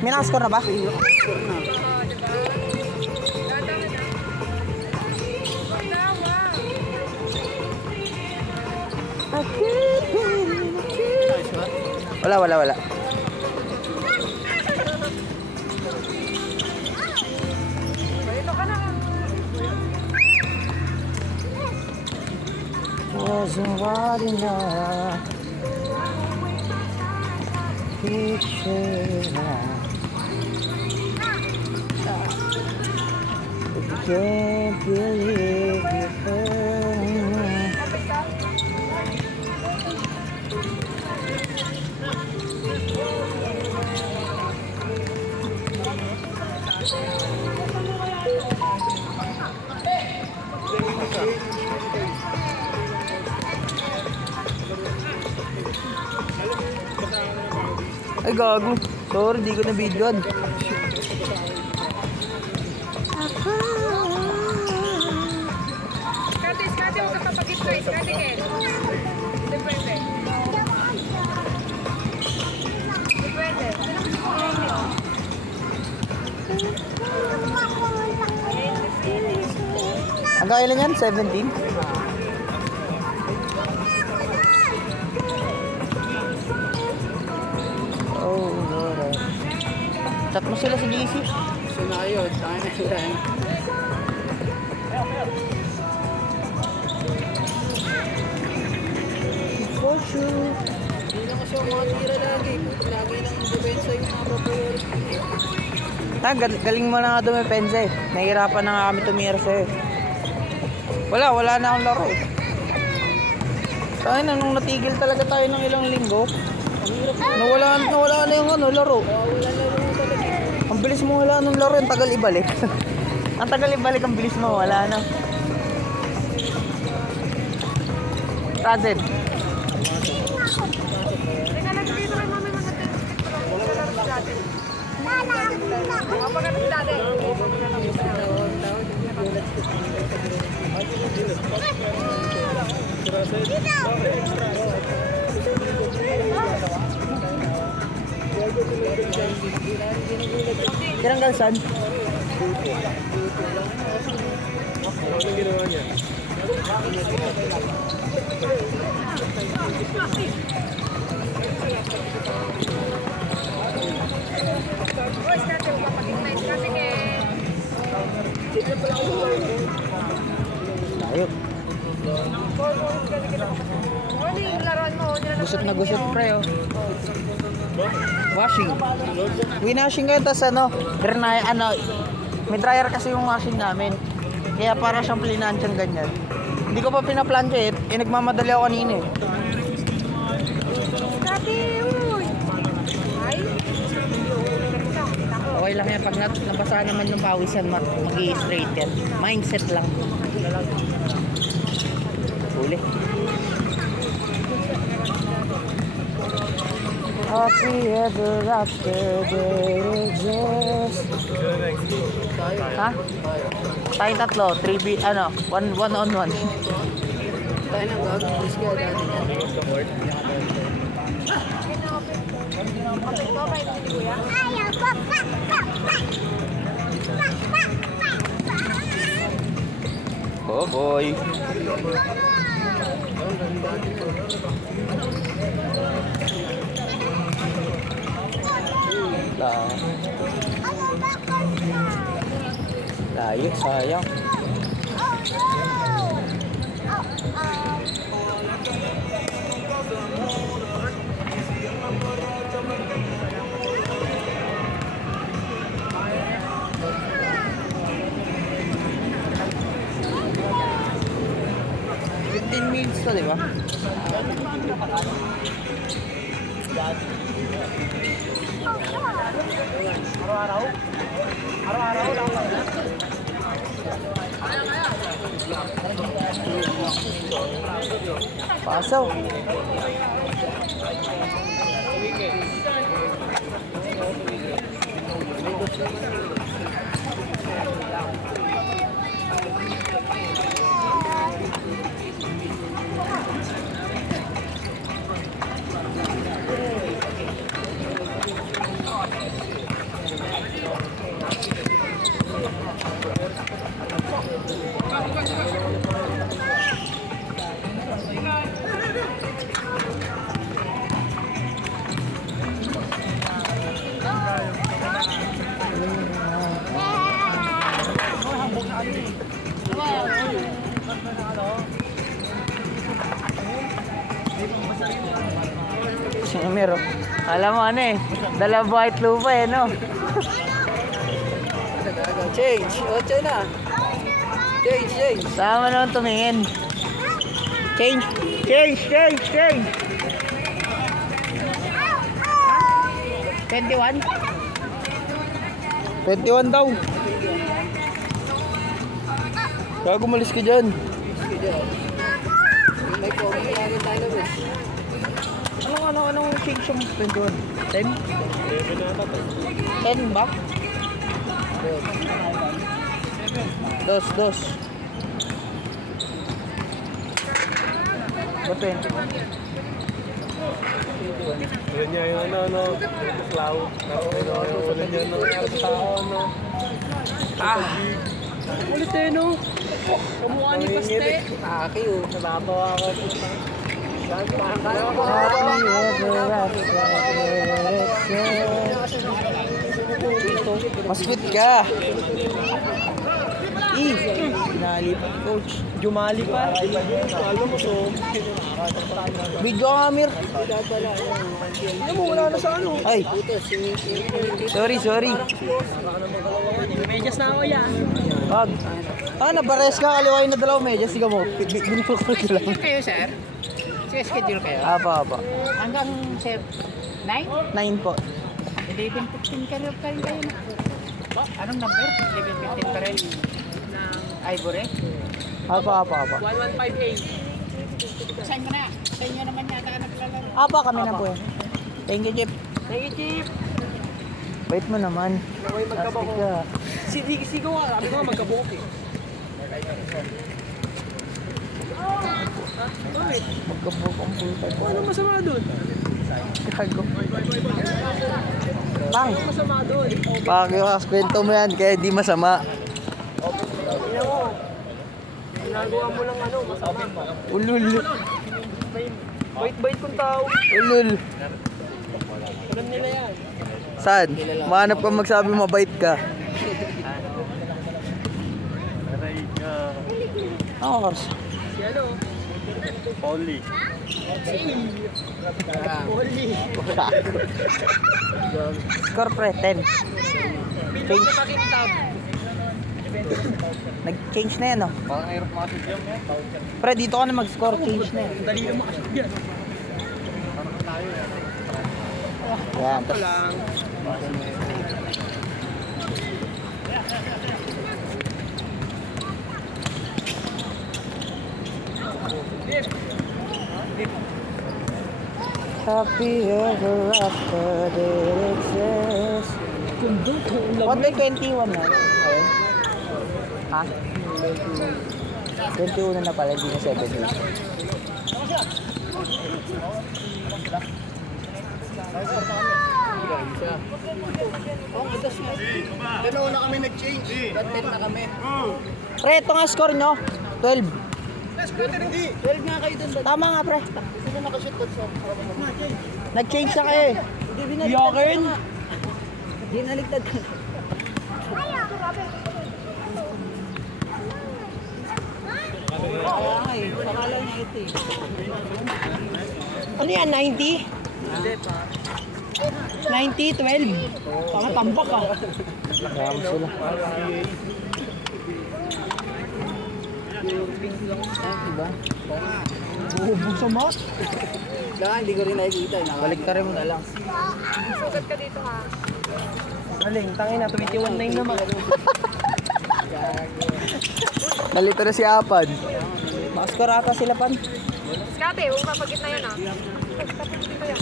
May nakascore na ba? Score na. Wala. Wasn't what enough. Picture can't believe you hurt me. Ay gago. Sorry, di ko na videoan. Skate, huwag ka papagit ko. Skate, Ken. Hindi pwede. Hindi pwede. Hanggang ilan yan? 17? Oh, Lord. Chat mo sila sa GC. So na yun. Tayo na yan. For sure. Hindi na kasi ako makatira lagi. Lagi lang depensa yung mga priority. Galing mo na nga dumepensa eh. Nahihirapan na nga kami tumira sa'yo. Wala na akong laro eh. Sa'yo na, nung natigil talaga tayo ng ilang linggo, nawala na yung laro. Ang bilis mo wala nung laro, ang tagal ibalik. Ang tagal ibalik, ang bilis mo, wala na. Razen. Teka lang dito kay mami mga tennis kit. Mga pagkakas dati. Tiranggal saan? Ano ginawa niya? Boy, skate, huwag ka papagit na. Skate, Ken. Tayo. Ano yung laruan mo? Gusot na gusot pre oh. Washing. Winashing ngayon tas may dryer kasi yung washing namin. Kaya para siyang plinansyang ganyan. Hindi ko pa pinaplansya eh. Nagmamadali ako kanina eh. Skate, uy. Ay. Okay lang yan. Pag nabasa naman yung pawisan, mag-i-straight yan. Mindset lang. Huli. Happy ever after they exist. Ha? Tayo tatlo, 3B, one on one. Tayo nang gagawin siya dati. Oh boy. Layo, sayang. Minutes to, di ba? Araw-araw lang. Pasaw. Sumero. Alam mo ano eh, dala white lupa eh, no? Change. Ocho na. Change. Sama naman tumingin. Change. 21? 21 daw. Kaya gumalis ka dyan. May comment lagi tayo na bes. Anong change yung 21? 10? 10 ba? Dos. Ba 21? Ulan niya yung ano, cloud. Ulan niya yung tao, no. Ulit eh no. Kumukha ni Paste. Aki oh. Natawa ako. Mas fit ka. Pinali pa, coach. Jumali pa. Alam mo so. Video ka, Amir. Alam mo, wala na sa ano. Ay, sorry. Medyas na ako yan. Wag. Napares ka, kaliwain na dalaw medyas. Sige mo, binulok ko lang. Kayo sir? Sige, schedule kayo. Apa. Hanggang sir, 9? 9 po. 11:15 kayo na. Anong number? 11:15 pa rin. Ng Ivory? Apa. 1158. Saan ko na? Sa inyo naman yata naglalaro. Apa kami na po yan. Thank you, Jeep. Thank you, Chief. Wait mo naman. Naway magkabako. Astig ka. Sigaw nga, sabi ko nga magkabuk eh. Magkabuk ang pulpad. Ano masama doon? Gago. Bang! Masama doon. Pakikwento mo yan, kaya di masama. Tingnan mo. Ginagawa mo lang ano, masama. Ulul. Bait-bait kong tao. Ulul. Alam nila yan. Saan? Mahanap ka magsabi mabait ka. Ako, Kars. Si ano? Only. Score pre, 10. Change. Nag-change na yan, no? Parang hirap makasig yan. Pre, dito ka na mag-score. Change na yan. Dali na makasig yan. Yan. Tas, Lang. happy ever after that exists. What may 21 na? Ayun. Ha? 21 na pala, hindi na 7. Ganoon na kami nag-change. 10 na kami. Pre, ito nga score nyo. 12. 12 nga kayo dun. Tama nga, pre. Sino nakashoot doon sa Nag-change na kayo eh. Yakin! Dinaligtad ka. Kaya nga eh, pakala niya ito eh. Ano yan, 90? 90, 12. Tama, tambak ka. Kaya mo sila. Diba? Buhubog sa mat. Kaya hindi ko rin nakikita. Balik ka rin mo na lang. Sugat ka dito ha. Aling, tangin na, 21-9 naman. Nalito na si Apad. Makascore ata sila pan. Skate, huwag papagit na yan ha. Tapos dito yan.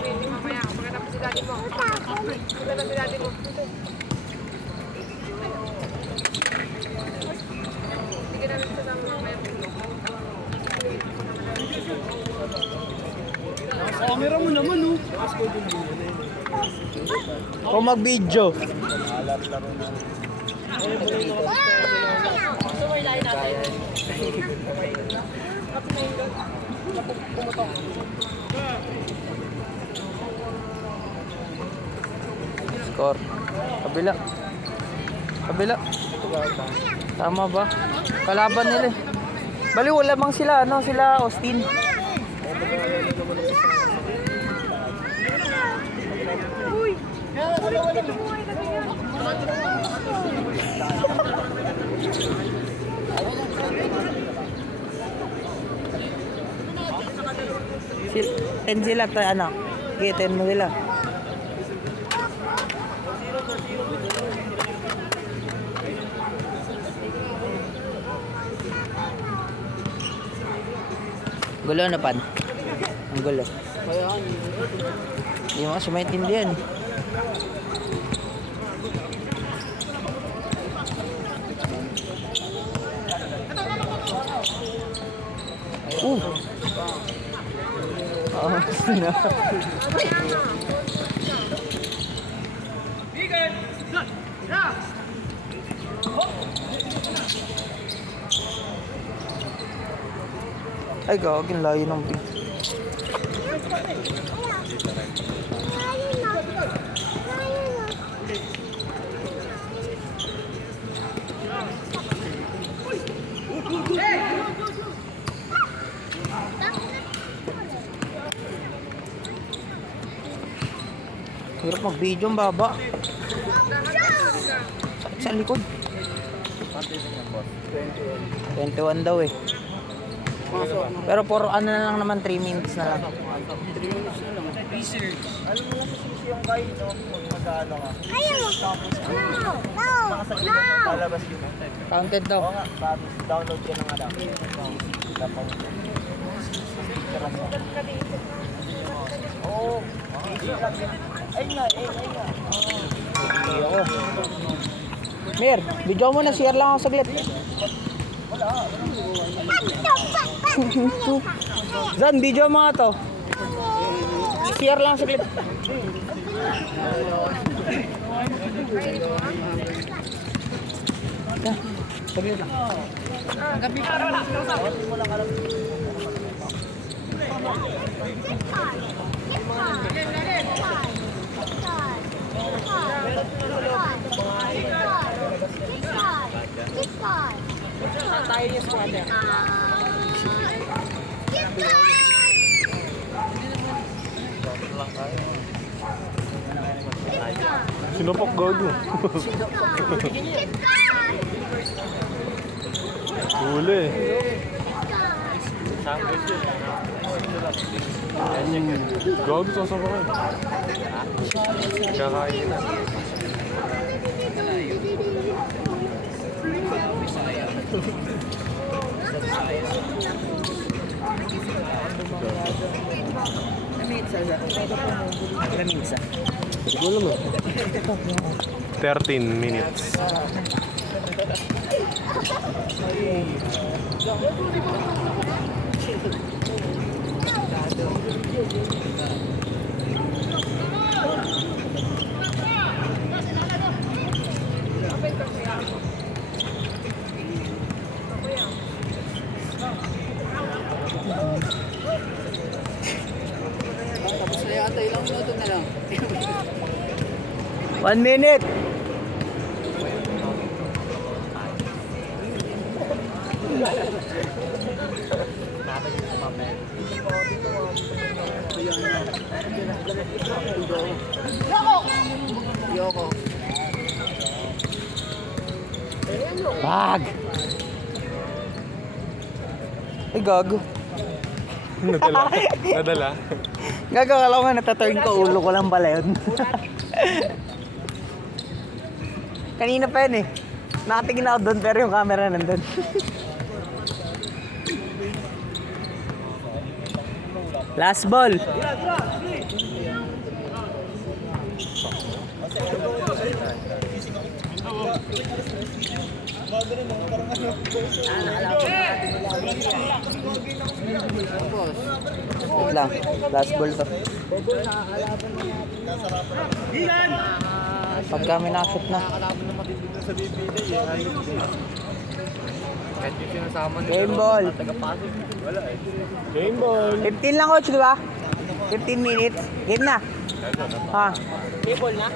Hindi mamaya, pagkatapos si daddy mo. Pagkatapos si daddy mo. Hindi ka namin sasama mamaya. Camera mo naman, oh. Kung mag-video. Score. Kabila. Kabila. Tama ba? Kalaban nila eh. Bali wala bang sila, ano? Sila Austin. Ten sila, ano? Ten mo sila. Gulo na pan. Ang gulo. Hindi mo kasi maintindihan. Gusto na. Ay, gagawin layo ng pin. Hirap mag-video ang baba. Sakit sa likod. 21 daw eh. Pero for ano na lang naman, 3 minutes na lang. 3 minutes na lang. Alam mo kasi yung kain, no? Mag-ano ka. Palabas yun. Counted daw. Oo nga, tapos download ka na nga lang. Oo. Ayun nga, ayun nga. Hindi ako. Mir, video mo na, share lang ako saglit. Zan, video mo nga to. Share lang saglit. Ya, saglit lang. Gabi pa rin. Tayo yung squatter. Sinupok gago. Huli. Gago sasabakan. Kakain na. Siguro mo. 13 minutes. Tapos na yata ilang minuto na lang. 1 minute. Yoko. Bag. Ay, gago. Nadala. Nadala. Gago, alam ko nga nataturn ko, ulo ko lang pala yun. Kanina pa yun eh. Nakatingin ako doon pero yung camera nandun. Last ball. Wait lang. Last ball to. Pag kami nakashoot na. Sa BPD, kahit yung sinasama nila. Game ball. Tagapasok. Wala eh. Game ball. 15 lang coach, di ba? 15 minutes. Game na. Ha? Table na?